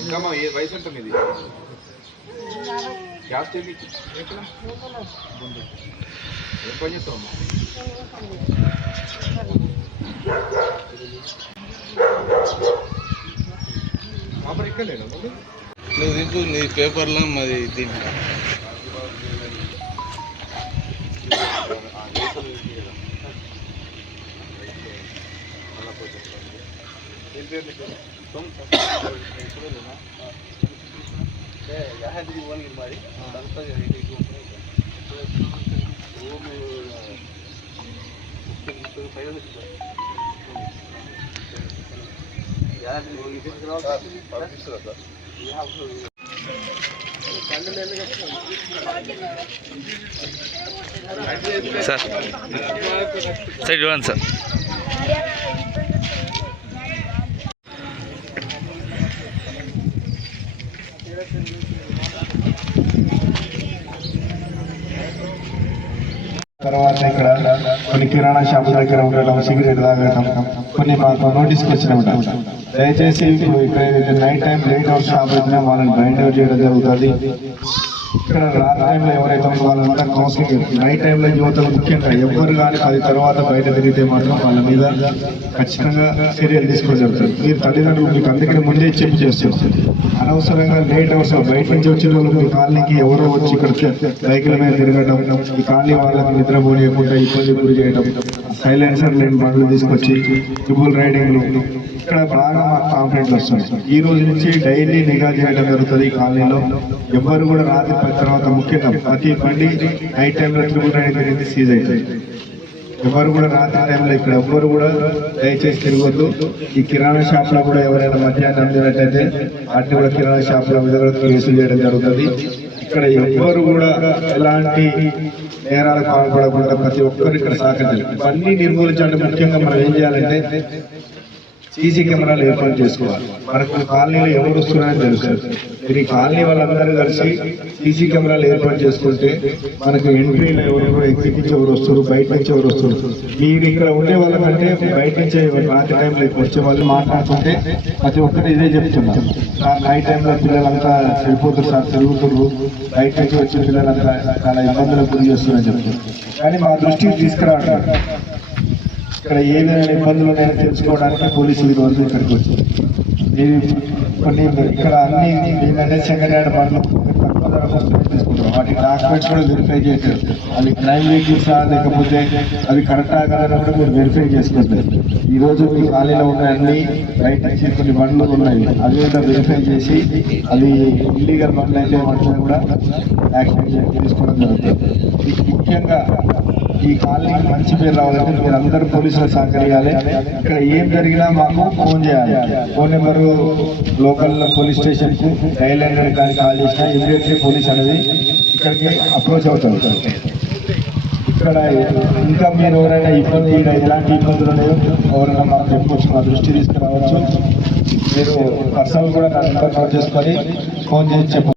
ఇంకా ఏ వయసు ఉంటుంది ఇది గ్యాస్ ఏం పని చేస్తామమ్మా అప్పుడు ఎక్కలేనా నువ్వు దీంట్లో నీ పేపర్లో మరి దీంట్లో సార్ సైడ్ చూడండి సార్. తర్వాత ఇక్కడ కొన్ని కిరాణా షాపుల దగ్గర ఉండటం, సిగరెట్ తాగటం, కొన్ని మాకు నోటీస్కి వచ్చినాయి. దయచేసి ఇక్కడ night time late out shop అయితేనే వాళ్ళని బైండ్ అవుట్ చేయడం జరుగుతుంది. ఇక్కడ రాత్రి టైంలో ఎవరైతే ఉందో వాళ్ళంతా కౌన్సిలింగ్, నైట్ టైంలో యువతలు ముఖ్యంగా ఎవరు కానీ 10 తర్వాత బయట తిరిగితే మాత్రం వాళ్ళ మీద ఖచ్చితంగా చర్యలు తీసుకోవడం జరుగుతుంది. మీరు తల్లిదండ్రులు మీకు అందుకని ముందే చెప్పి చేస్తారు. అనవసరంగా లేట్ అవర్స్ బయట నుంచి వచ్చిన వాళ్ళు మీ కాలనీకి ఎవరో వచ్చి ఇక్కడ బైకుల మీద తిరగడం, ఈ కాలనీ వాళ్ళకి నిద్రపోలేకుండా ఇబ్బంది గురి చేయడం, సైలెన్సర్ లేని బండ్లు తీసుకొచ్చి ట్రిపుల్ రైడింగ్లు, ఇక్కడ బాగా మాకు కాంప్లైంట్లు వస్తుంది. ఈ రోజు నుంచి డైలీ నిఘా చేయడం జరుగుతుంది. ఈ కాలనీలో ఎవరు కూడా రాత్రి 10 తర్వాత ముఖ్యంగా ప్రతి బండి నైట్ టైంలో ట్రిపుల్ రైడింగ్ అనేది సీజ్ అవుతుంది. ఎవరు కూడా రాత్రి టైంలో ఇక్కడ ఎవ్వరు కూడా దయచేసి తిరగొద్దు. ఈ కిరాణా షాప్లో కూడా ఎవరైనా మధ్యాహ్నం అందినట్టయితే వాటిని కూడా కిరాణా షాప్ల మీద కూడా కేసులు చేయడం జరుగుతుంది. ఇక్కడ ఎవ్వరు కూడా ఎలాంటి నేరాలకు పాల్పడకుండా ప్రతి ఒక్కరు ఇక్కడ సహకరించాలి. ఇవన్నీ నిర్మూలించాలంటే ముఖ్యంగా మనం ఏం చేయాలంటే సీసీ కెమెరాలు ఏర్పాటు చేసుకోవాలి. మనకు కాలనీలో ఎవరు వస్తున్నారని తెలుసు. మీరు ఈ కాలనీ వాళ్ళందరూ కలిసి సీసీ కెమెరాలు ఏర్పాటు చేసుకుంటే మనకు ఎంట్రీలో ఎవరు, ఎగ్జిట్ నుంచి ఎవరు వస్తారు, బయట నుంచి ఎవరు వస్తారు. మీరు ఇక్కడ ఉండే వాళ్ళకంటే బయట నుంచి రాత్రి టైంలో వచ్చే వాళ్ళు మాట్లాడుతుంటే ప్రతి ఒక్కరు ఇదే చెప్తున్నారు. సార్ నైట్ టైంలో పిల్లలంతా వెళ్ళిపోతారు సార్, తిరుగుతున్నారు, బయట నుంచి వచ్చిన పిల్లలంతా చాలా ఇబ్బందులకు గురి చేస్తున్నారని చెప్తారు. కానీ మా దృష్టికి తీసుకురావడం, ఇక్కడ ఏదైనా ఇబ్బందులు ఉన్నాయో తెలుసుకోవడానికి పోలీసులు ఈరోజు ఇక్కడికి వచ్చారు. కొన్ని ఇక్కడ అన్ని ఏంటంటే సెకండ్ హ్యాండ్ బండ్లు తక్కువ ధరకు వస్తున్నాయి తీసుకుంటాం. వాటి డాక్యుమెంట్స్ కూడా వెరిఫై చేశారు. అది క్రైమ్ వెహికల్సా లేకపోతే అది కరెక్టా కాదని కూడా మీరు వెరిఫై చేసుకుంటారు. ఈరోజు మీ ఖాళీలో ఉన్న అన్ని బయట నుంచి కొన్ని బండ్లు ఉన్నాయి, అది కూడా వెరిఫై చేసి అది ఇల్లీగల్ బండ్లు అయితే వాటిని కూడా యాక్షన్ తీసుకోవడం జరుగుతుంది. ముఖ్యంగా ఈ కాలనీ మంచి పేరు రావాలంటే మీరు అందరూ పోలీసులు సహకరించాలి. ఇక్కడ ఏం జరిగినా మాకు ఫోన్ చేయాలి. ఫోన్ నెంబరు లోకల్ పోలీస్ స్టేషన్కు డైల్ 100 కానీ కాల్ చేసినా ఇమీడియట్లీ పోలీస్ అనేది ఇక్కడికి అప్రోచ్ అవుతారు. ఇక్కడ ఇంకా మీరు ఎవరైనా ఇబ్బంది, ఎలాంటి ఇబ్బందులు ఉన్నాయో ఎవరైనా మాకు చెప్పవచ్చు, మా దృష్టి తీసుకురావచ్చు. మీరు పర్సనల్ కూడా నా నెంబర్ నోట్ చేసుకొని ఫోన్ చేసి చెప్పండి.